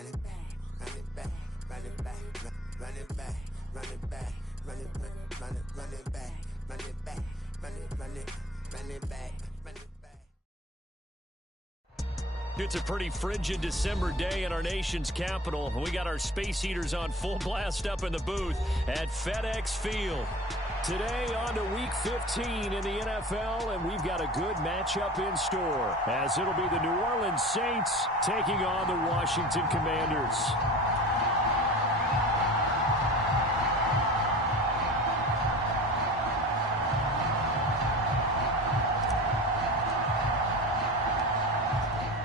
run it back, run it back, run it back, run it back, run it back, run it back, run it back, run it back, run it back, run it back. It's a pretty frigid December day in our nation's capital. We got our space heaters on full blast up in the booth at FedEx Field. Today on to Week 15 in the NFL, and we've got a good matchup in store, as it'll be the New Orleans Saints taking on the Washington Commanders.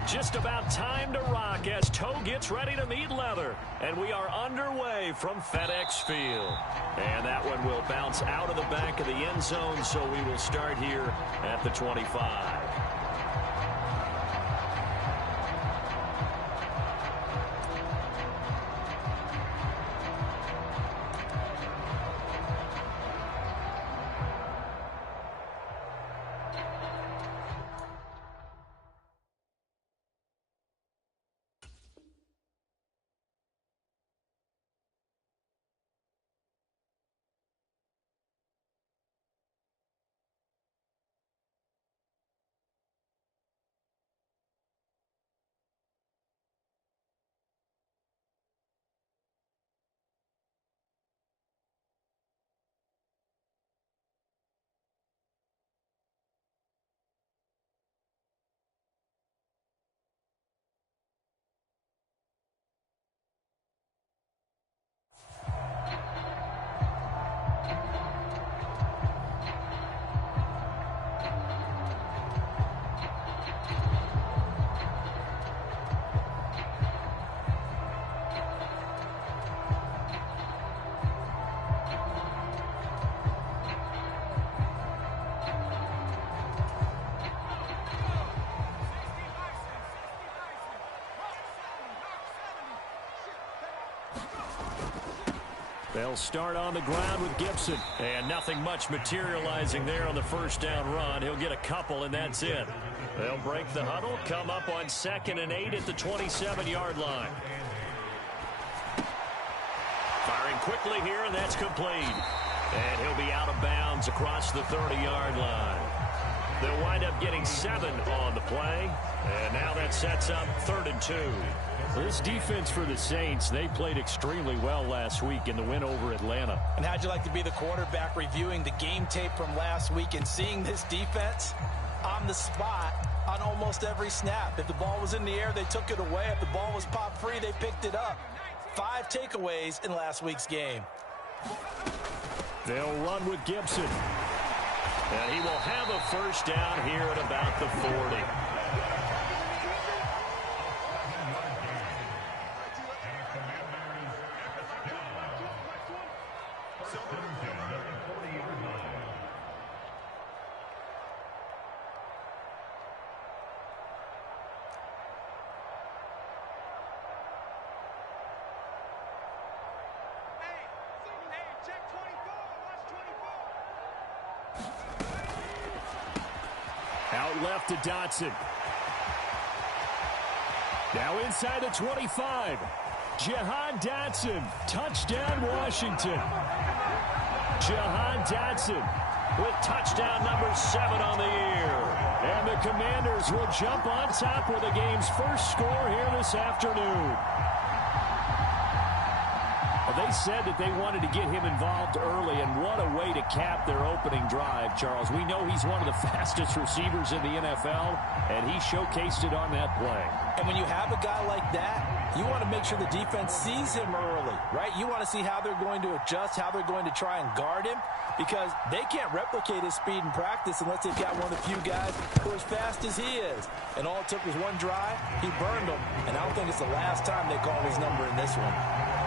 Just about time to rock as toe gets ready to meet leather. And we are underway from FedEx Field. And that one will bounce out of the back of the end zone, so we will start here at the 25. They'll start on the ground with Gibson. And nothing much materializing there on the first down run. He'll get a couple, and that's it. They'll break the huddle, come up on 2nd and 8 at the 27-yard line. Firing quickly here, and that's complete. And he'll be out of bounds across the 30-yard line. They'll wind up getting 7 on the play. And now that sets up 3rd and 2. This defense for the Saints, they played extremely well last week in the win over Atlanta. And how'd you like to be the quarterback reviewing the game tape from last week and seeing this defense on the spot on almost every snap? If the ball was in the air, they took it away. If the ball was popped free, they picked it up. 5 takeaways in last week's game. They'll run with Gibson. And he will have a first down here at about the 40. Out left to Dotson. Now inside the 25. Jahan Dotson. Touchdown, Washington. Jahan Dotson with touchdown number 7 on the year. And the Commanders will jump on top with the game's first score here this afternoon. They said that they wanted to get him involved early, and what a way to cap their opening drive, Charles. We know he's one of the fastest receivers in the NFL, and he showcased it on that play. And when you have a guy like that, you want to make sure the defense sees him early, right? You want to see how they're going to adjust, how they're going to try and guard him, because they can't replicate his speed in practice unless they've got one of the few guys who are as fast as he is. And all it took was one drive. He burned them, and I don't think it's the last time they call his number in this one.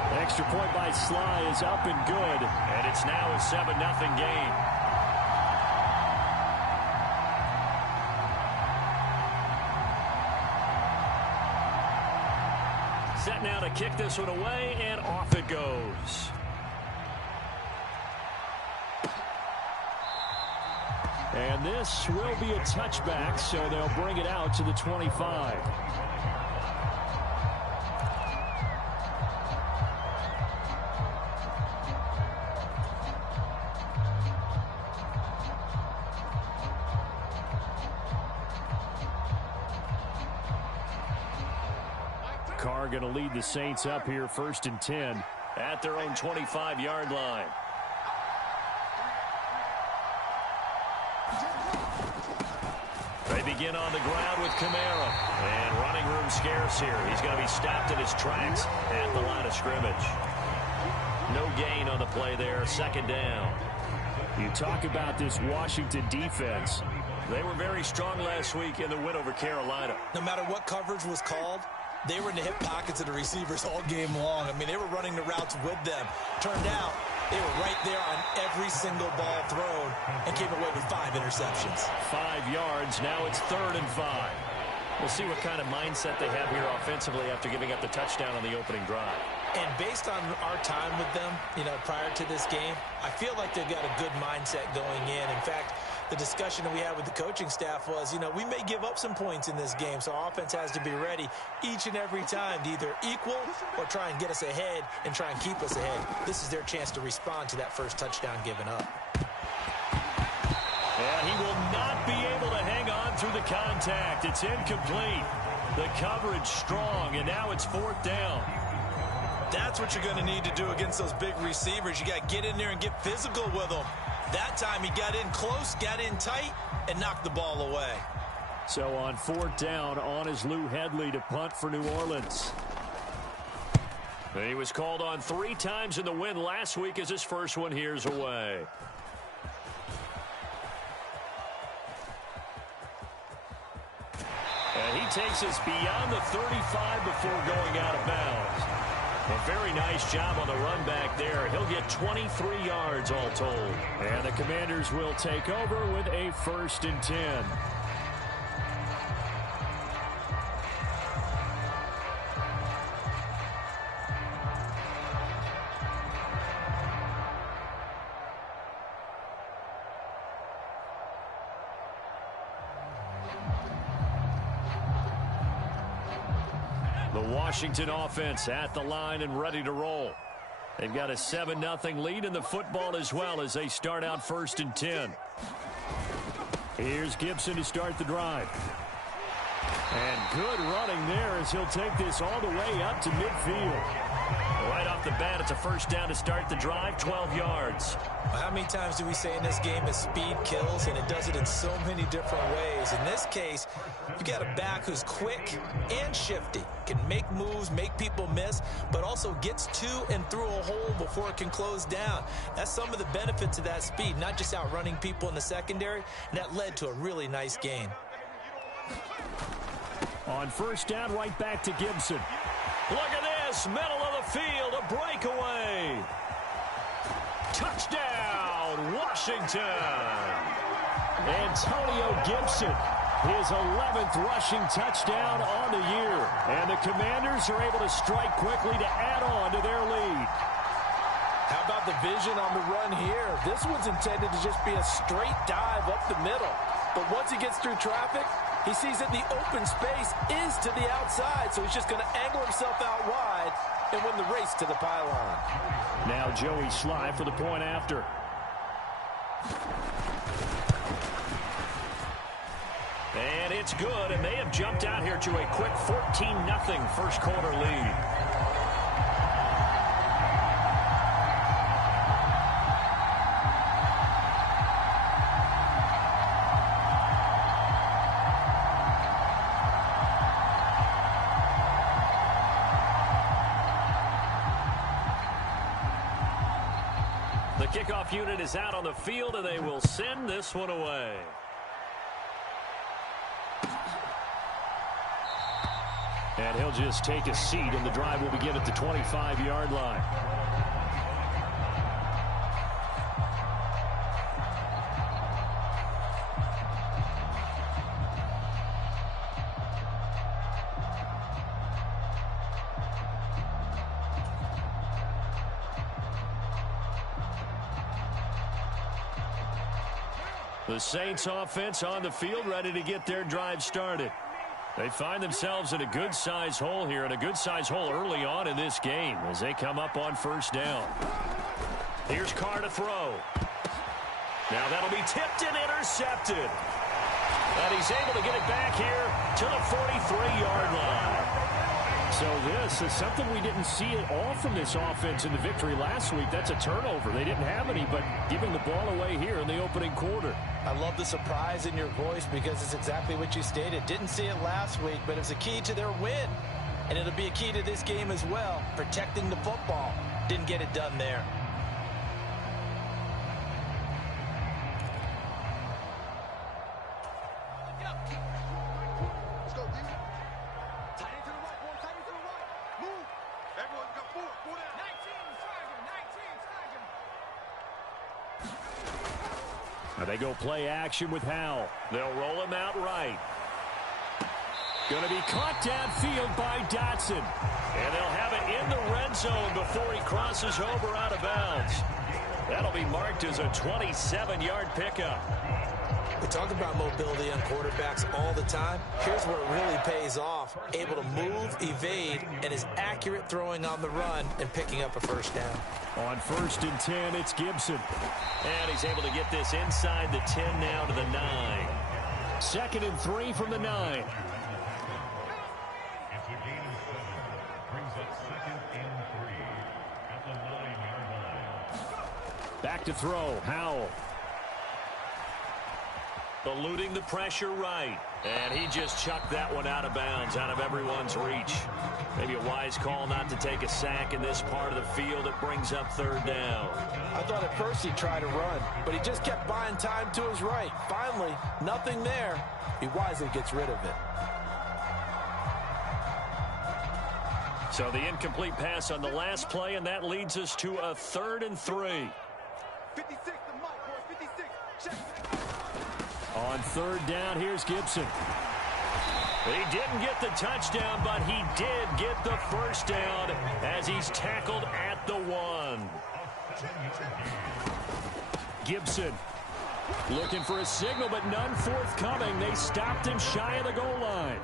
Extra point by Sly is up and good, and it's now a 7-0 game. Set now to kick this one away, and off it goes. And this will be a touchback, so they'll bring it out to the 25. Carr going to lead the Saints up here 1st and 10 at their own 25-yard line. They begin on the ground with Kamara. And running room scarce here. He's going to be stopped in his tracks at the line of scrimmage. No gain on the play there. 2nd down. You talk about this Washington defense. They were very strong last week in the win over Carolina. No matter what coverage was called, they were in the hip pockets of the receivers all game long. I mean, they were running the routes with them. Turned out they were right there on every single ball thrown and came away with 5 interceptions. 5 yards. Now it's 3rd and 5. We'll see what kind of mindset they have here offensively after giving up the touchdown on the opening drive. And based on our time with them, prior to this game, I feel like they've got a good mindset going in. In fact, the discussion that we had with the coaching staff was, we may give up some points in this game, so our offense has to be ready each and every time to either equal or try and get us ahead and try and keep us ahead. This is their chance to respond to that first touchdown given up. Yeah, he will not be able to hang on through the contact. It's incomplete. The coverage strong, and now it's 4th down. That's what you're going to need to do against those big receivers. You got to get in there and get physical with them. That time he got in close, got in tight, and knocked the ball away. So on 4th down, on is Lou Hedley to punt for New Orleans. He was called on 3 times in the win last week as his first one here's away. And he takes us beyond the 35 before going out of bounds. A very nice job on the run back there. He'll get 23 yards all told. And the Commanders will take over with a 1st and 10. The Washington offense at the line and ready to roll. They've got a 7-0 lead in the football as well as they start out 1st and 10. Here's Gibson to start the drive. And good running there as he'll take this all the way up to midfield. Right off the bat, it's a 1st down to start the drive, 12 yards. How many times do we say in this game that speed kills, and it does it in so many different ways? In this case, you got a back who's quick and shifty, can make moves, make people miss, but also gets to and through a hole before it can close down. That's some of the benefits of that speed, not just outrunning people in the secondary, and that led to a really nice gain. On 1st down, right back to Gibson. Look at this, middle of the field, a breakaway. Touchdown, Washington. Antonio Gibson, his 11th rushing touchdown on the year. And the Commanders are able to strike quickly to add on to their lead. How about the vision on the run here? This one's intended to just be a straight dive up the middle. But once he gets through traffic, he sees that the open space is to the outside, so he's just going to angle himself out wide and win the race to the pylon. Now Joey Sly for the point after. And it's good, and they have jumped out here to a quick 14-0 first quarter lead. The kickoff unit is out on the field, and they will send this one away. And he'll just take a seat, and the drive will begin at the 25-yard line. The Saints offense on the field ready to get their drive started. They find themselves in a good-sized hole here, and a good-sized hole early on in this game as they come up on 1st down. Here's Carr to throw. Now that'll be tipped and intercepted. And he's able to get it back here to the 43-yard line. So this is something we didn't see at all from this offense in the victory last week. That's a turnover. They didn't have any, but giving the ball away here in the opening quarter. I love the surprise in your voice because it's exactly what you stated. Didn't see it last week, but it's a key to their win. And it'll be a key to this game as well, protecting the football. Didn't get it done there. They go play action with Howell. They'll roll him out right. Going to be caught downfield by Dotson. And they'll have it in the red zone before he crosses over out of bounds. That'll be marked as a 27-yard pickup. We talk about mobility on quarterbacks all the time. Here's where it really pays off. Able to move, evade, and is accurate throwing on the run and picking up a first down. On 1st and 10, it's Gibson. And he's able to get this inside the 10 now to the 9. 2nd and 3 from the 9. Back to throw, Howell. Eluding the pressure right. And he just chucked that one out of bounds, out of everyone's reach. Maybe a wise call not to take a sack in this part of the field. It brings up 3rd down. I thought at first he'd try to run, but he just kept buying time to his right. Finally, nothing there. He wisely gets rid of it. So the incomplete pass on the last play, and that leads us to a 3rd and 3. 56, the mic, boys, 56. Check. On 3rd down, here's Gibson. He didn't get the touchdown, but he did get the first down as he's tackled at the 1. Gibson looking for a signal, but none forthcoming. They stopped him shy of the goal line.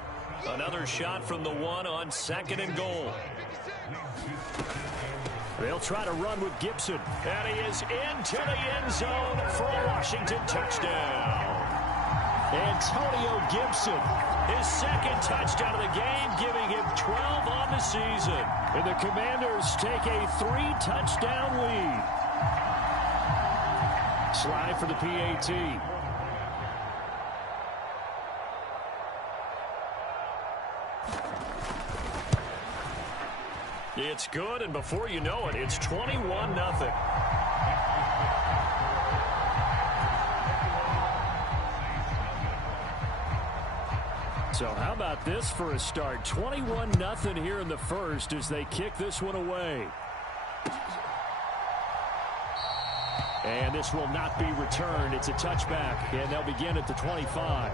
Another shot from the 1 on 2nd and goal. They'll try to run with Gibson. And he is into the end zone for a Washington touchdown. Antonio Gibson, his 2nd touchdown of the game, giving him 12 on the season. And the Commanders take a 3-touchdown lead. Slide for the PAT. It's good, and before you know it, it's 21-0. So how about this for a start? 21-0 here in the first as they kick this one away. And this will not be returned. It's a touchback, and they'll begin at the 25.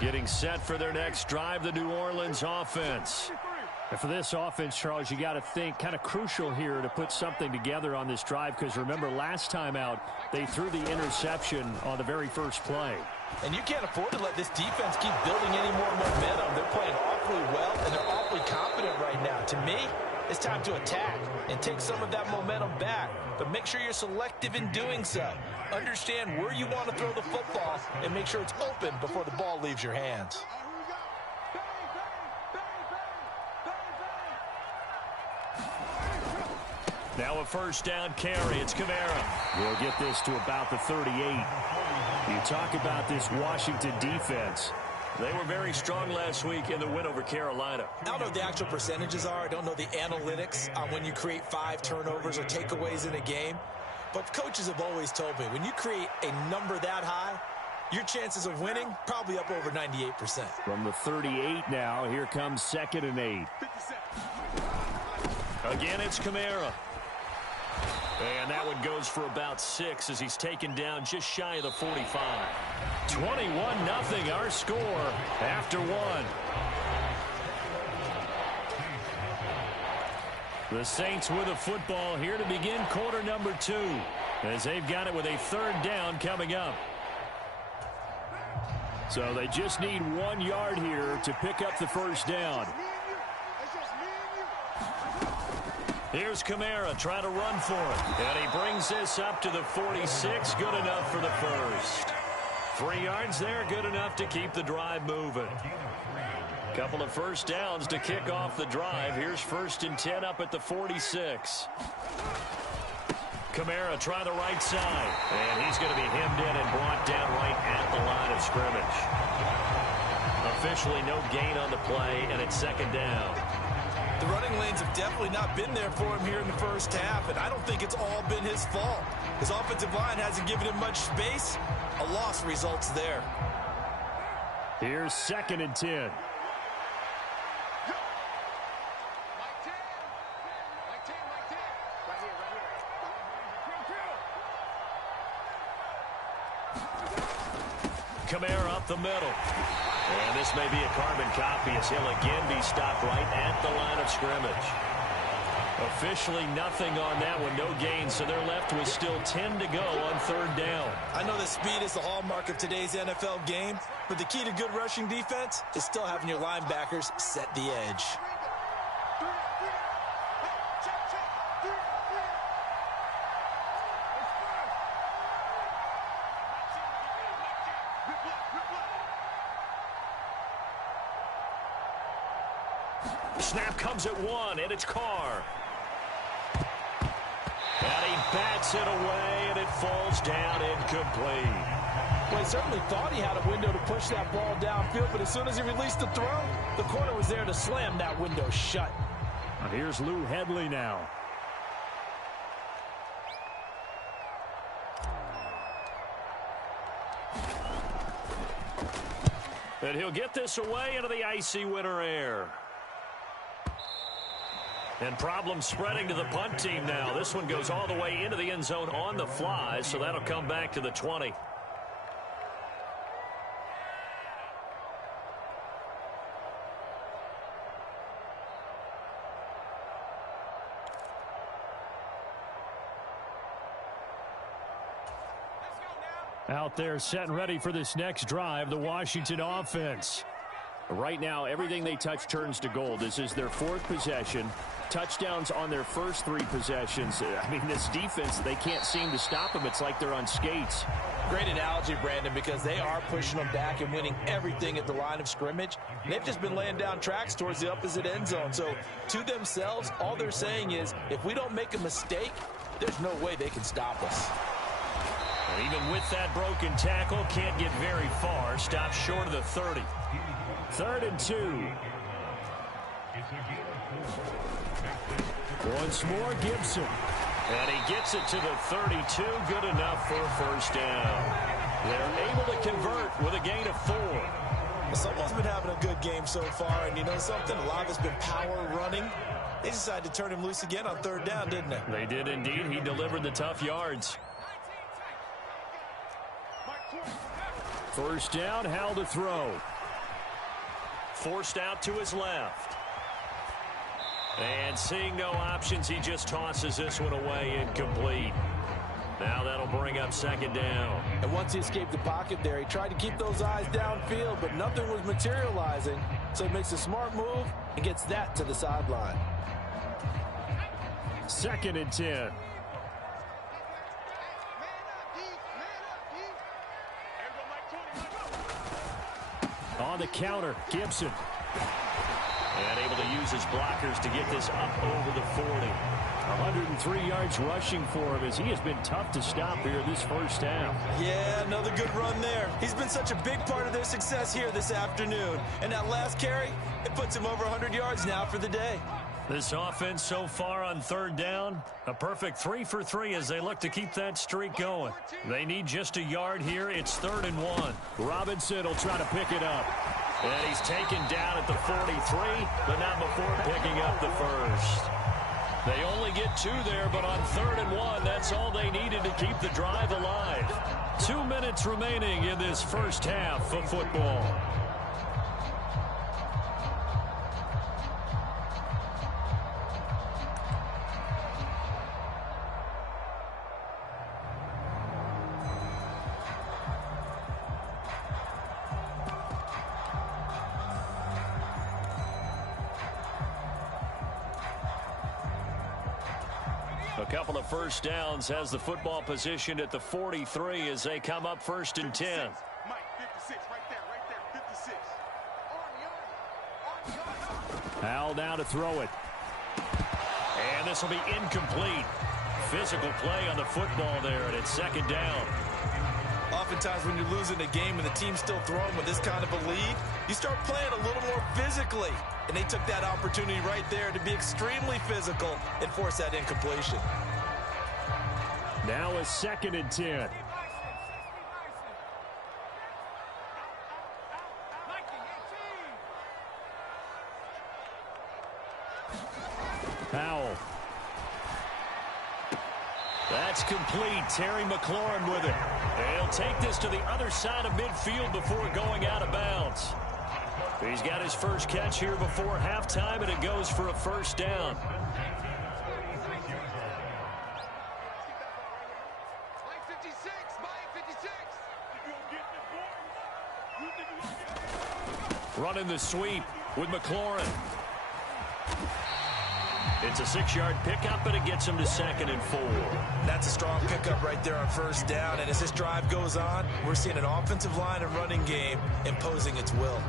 Getting set for their next drive, the New Orleans offense. And for this offense, Charles, you got to think kind of crucial here to put something together on this drive, because remember last time out they threw the interception on the very first play. And you can't afford to let this defense keep building any more momentum. They're playing awfully well, and they're awfully confident right now. To me, it's time to attack and take some of that momentum back. But make sure you're selective in doing so. Understand where you want to throw the football and make sure it's open before the ball leaves your hands. Now a first down carry. It's Kamara. We'll get this to about the 38. You talk about this Washington defense. They were very strong last week in the win over Carolina. I don't know what the actual percentages are. I don't know the analytics on when you create 5 turnovers or takeaways in a game. But coaches have always told me, when you create a number that high, your chances of winning probably up over 98%. From the 38 now, here comes 2nd and 8. Again, it's Kamara. And that one goes for about 6 as he's taken down just shy of the 45. 21-0 our score after 1. The Saints with a football here to begin quarter number 2 as they've got it with a 3rd down coming up. So they just need 1 yard here to pick up the first down. Here's Kamara trying to run for it. And he brings this up to the 46. Good enough for the first. 3 yards there, good enough to keep the drive moving. Couple of first downs to kick off the drive. Here's 1st and 10 up at the 46. Kamara trying the right side. And he's going to be hemmed in and brought down right at the line of scrimmage. Officially no gain on the play, and it's 2nd down. The running lanes have definitely not been there for him here in the first half, and I don't think it's all been his fault. His offensive line hasn't given him much space. A loss results there. Here's 2nd and 10. Kamara up the middle. And this may be a carbon copy as he'll again be stopped right at the line of scrimmage. Officially nothing on that one, no gain, so they're left with still 10 to go on 3rd down. I know that speed is the hallmark of today's NFL game, but the key to good rushing defense is still having your linebackers set the edge. Snap comes at 1, and it's Carr. And he bats it away, and it falls down incomplete. Well, he certainly thought he had a window to push that ball downfield, but as soon as he released the throw, the corner was there to slam that window shut. And here's Lou Hedley now. And he'll get this away into the icy winter air. And problems spreading to the punt team now. This one goes all the way into the end zone on the fly, so that'll come back to the 20. Out there set and ready for this next drive, the Washington offense. Right now, everything they touch turns to gold. This is their 4th possession. Touchdowns on their first 3 possessions. I mean, this defense, they can't seem to stop them. It's like they're on skates. Great analogy, Brandon, because they are pushing them back and winning everything at the line of scrimmage. They've just been laying down tracks towards the opposite end zone. So, to themselves, all they're saying is, if we don't make a mistake, there's no way they can stop us. And even with that broken tackle, can't get very far. Stops short of the 30. 3rd and 2. Once more, Gibson. And he gets it to the 32. Good enough for a first down. They're able to convert with a gain of 4. Well, someone's been having a good game so far, and you know something? A lot of it's been power running. They decided to turn him loose again on 3rd down, didn't they? They did indeed. He delivered the tough yards. First down, Hal to throw. Forced out to his left. And seeing no options, he just tosses this one away incomplete. Now that'll bring up 2nd down. And once he escaped the pocket there, he tried to keep those eyes downfield, but nothing was materializing. So he makes a smart move and gets that to the sideline. 2nd and 10. On the counter, Gibson. And able to use his blockers to get this up over the 40. 103 yards rushing for him as he has been tough to stop here this first half. Yeah, another good run there. He's been such a big part of their success here this afternoon. And that last carry, it puts him over 100 yards now for the day. This offense so far on 3rd down, a perfect 3 for 3 as they look to keep that streak going. They need just a yard here. It's 3rd and 1. Robinson will try to pick it up. And he's taken down at the 43, but not before picking up the first. They only get 2 there, but on 3rd and 1, that's all they needed to keep the drive alive. 2 minutes remaining in this first half of football. A couple of first downs, has the football positioned at the 43 as they come up 1st and 10. Mike, 56, right there, 56. Howell now to throw it. And this will be incomplete. Physical play on the football there, and it's 2nd down. Oftentimes when you're losing a game and the team's still throwing with this kind of a lead, you start playing a little more physically. And they took that opportunity right there to be extremely physical and force that incompletion. Now a 2nd and 10. Howell. That's complete. Terry McLaurin with it. He'll take this to the other side of midfield before going out of bounds. He's got his first catch here before halftime, and it goes for a 1st down. Running the sweep with McLaurin. It's a 6-yard pickup, and it gets him to 2nd and 4. That's a strong pickup right there on 1st down. And as this drive goes on, we're seeing an offensive line and running game imposing its will.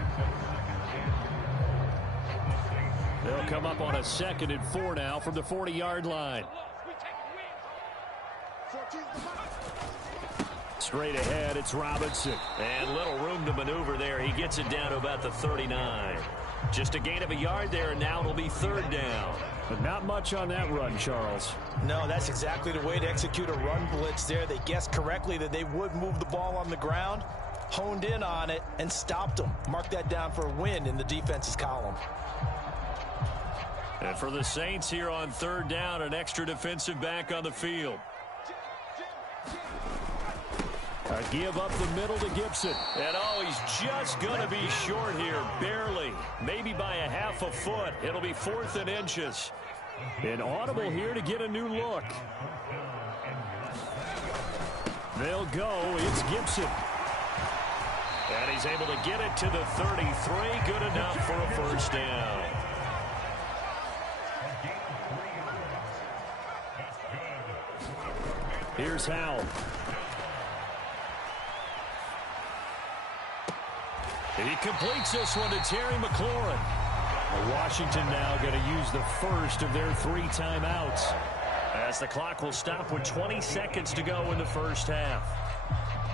They'll come up on a 2nd and 4 now from the 40-yard line. Straight ahead, it's Robinson. And little room to maneuver there. He gets it down to about the 39. Just a gain of a yard there, and now it'll be 3rd down. But not much on that run, Charles. No, that's exactly the way to execute a run blitz there. They guessed correctly that they would move the ball on the ground, honed in on it, and stopped them. Mark that down for a win in the defense's column. And for the Saints here on 3rd down, an extra defensive back on the field. A give up the middle to Gibson. And he's just going to be short here, barely. Maybe by a half a foot. It'll be 4th and inches. An audible here to get a new look. They'll go. It's Gibson. And he's able to get it to the 33. Good enough for a 1st down. Here's Howell. He completes this one to Terry McLaurin. Washington now going to use the first of their 3 timeouts, as the clock will stop with 20 seconds to go in the first half.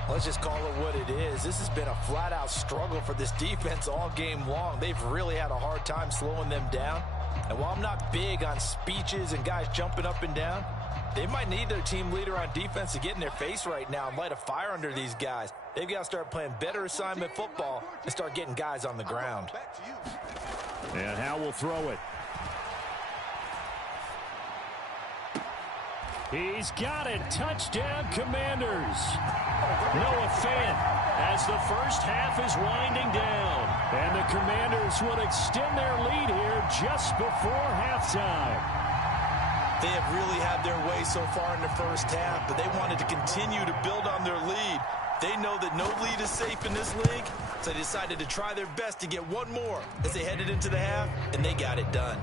Let's just call it what it is. This has been a flat-out struggle for this defense all game long. They've really had a hard time slowing them down. And while I'm not big on speeches and guys jumping up and down, they might need their team leader on defense to get in their face right now and light a fire under these guys. They've got to start playing better assignment football and start getting guys on the ground. And Howell will throw it. He's got it. Touchdown, Commanders. Noah Fant as the first half is winding down. And the Commanders will extend their lead here just before halftime. They have really had their way so far in the first half, but they wanted to continue to build on their lead. They know that no lead is safe in this league, so they decided to try their best to get one more as they headed into the half, and they got it done.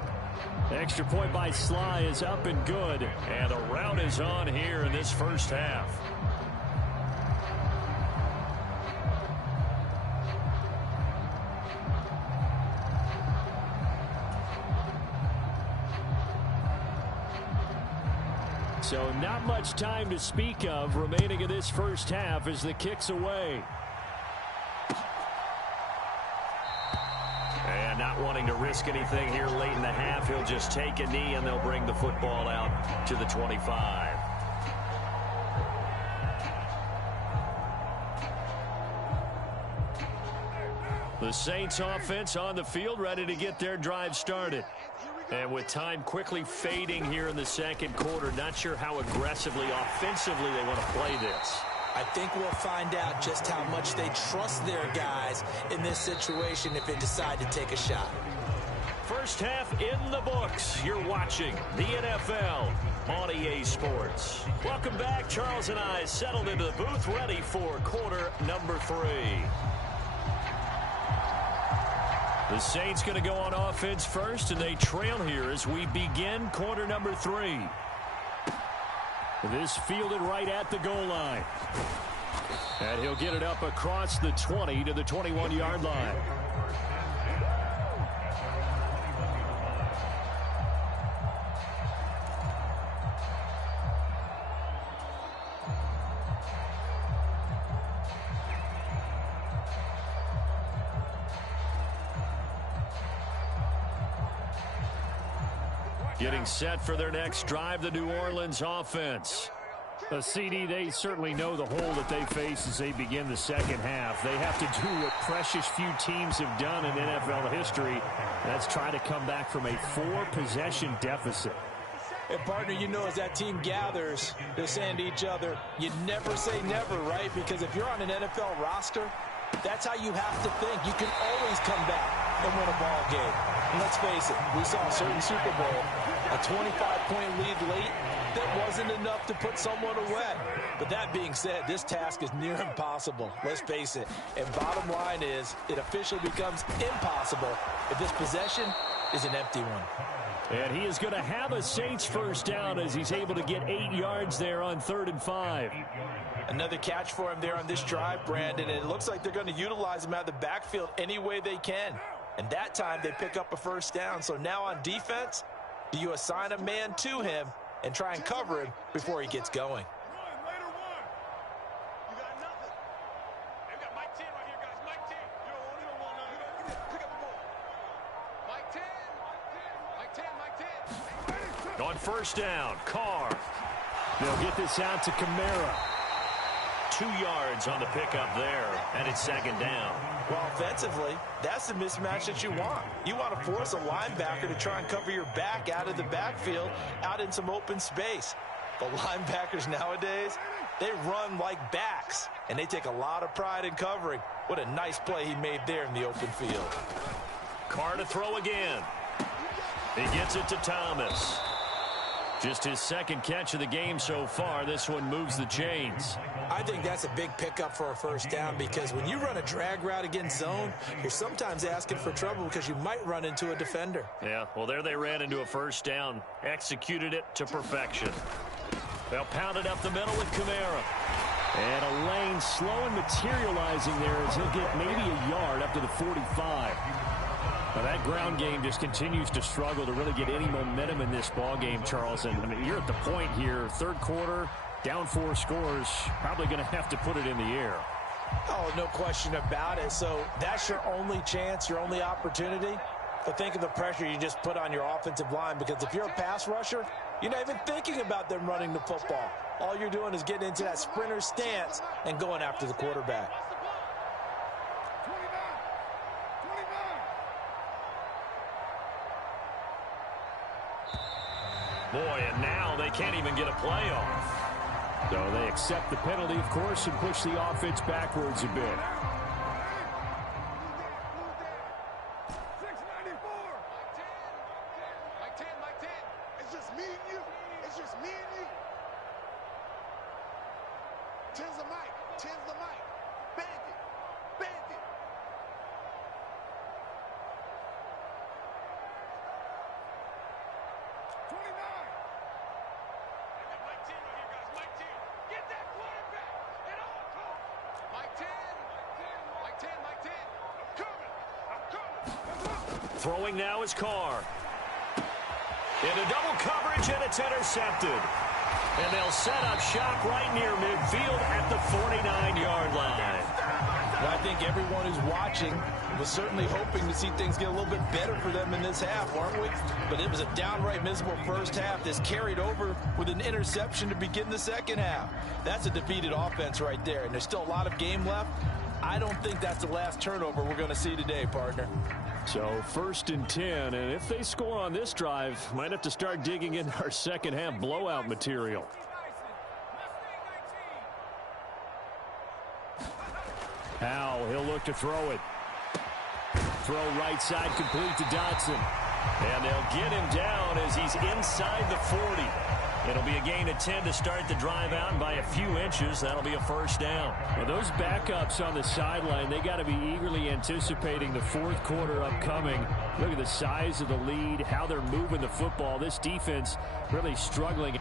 Extra point by Sly is up and good, and the rout is on here in this first half. So not much time to speak of remaining in this first half as the kick's away. And not wanting to risk anything here late in the half, he'll just take a knee and they'll bring the football out to the 25. The Saints offense on the field, ready to get their drive started. And with time quickly fading here in the second quarter, not sure how aggressively, offensively they want to play this. I think we'll find out just how much they trust their guys in this situation if they decide to take a shot. First half in the books. You're watching the NFL on EA Sports. Welcome back. Charles and I settled into the booth, ready for quarter number 3. The Saints going to go on offense first, and they trail here as we begin quarter number 3. This fielded right at the goal line. And he'll get it up across the 20 to the 21-yard line. Getting set for their next drive, the New Orleans offense. CD, they certainly know the hole that they face as they begin the second half. They have to do what precious few teams have done in NFL history. That's try to come back from a 4-possession deficit. And, partner, you know, as that team gathers, they're saying to each other, you never say never, right? Because if you're on an NFL roster, that's how you have to think. You can always come back and win a ball game. And let's face it, we saw a certain Super Bowl, a 25-point lead late, that wasn't enough to put someone away. But that being said, this task is near impossible. Let's face it. And bottom line is, it officially becomes impossible if this possession is an empty one. And he is going to have a Saints first down as he's able to get 8 yards there on 3rd and 5. Another catch for him there on this drive, Brandon. And it looks like they're going to utilize him out of the backfield any way they can. And that time they pick up a first down. So now on defense, do you assign a man to him and try and cover him before he gets going? On first down, Carr. They'll get this out to Kamara. 2 yards on the pickup there, and it's 2nd down. Well, offensively, that's the mismatch that you want. You want to force a linebacker to try and cover your back out of the backfield, out in some open space. The linebackers nowadays, they run like backs, and they take a lot of pride in covering. What a nice play he made there in the open field. Carr to throw again. He gets it to Thomas. Just his 2nd catch of the game so far. This one moves the chains. I think that's a big pickup for a first down, because when you run a drag route against zone, you're sometimes asking for trouble because you might run into a defender. Yeah, well, there they ran into a first down. Executed it to perfection. They'll pound it up the middle with Kamara. And a lane slow and materializing there as he'll get maybe a yard up to the 45. Now that ground game just continues to struggle to really get any momentum in this ball game, Charles. And I mean, you're at the point here, 3rd quarter, down 4 scores, probably going to have to put it in the air. Oh, no question about it. So that's your only chance, your only opportunity. But think of the pressure you just put on your offensive line, because if you're a pass rusher, you're not even thinking about them running the football. All you're doing is getting into that sprinter stance and going after the quarterback. Boy, and now they can't even get a play off. So they accept the penalty, of course, and push the offense backwards a bit. It's just me and you. It's just me and you. 10's the mic. 10's the mic. Bandit. Bandit. Throwing now is Carr. Into double coverage, and it's intercepted. And they'll set up shop right near midfield at the 49-yard line. Well, I think everyone who's watching was certainly hoping to see things get a little bit better for them in this half, aren't we? But it was a downright miserable first half that's carried over with an interception to begin the second half. That's a defeated offense right there, and there's still a lot of game left. I don't think that's the last turnover we're going to see today, partner. So 1st and 10, and if they score on this drive, might have to start digging in our second half blowout material. Powell, he'll look to throw it. Throw right side complete to Dotson. And they'll get him down as he's inside the 40. It'll be a gain of 10 to start the drive out, and by a few inches, that'll be a first down. Well, those backups on the sideline, they got to be eagerly anticipating the 4th quarter upcoming. Look at the size of the lead, how they're moving the football. This defense really struggling.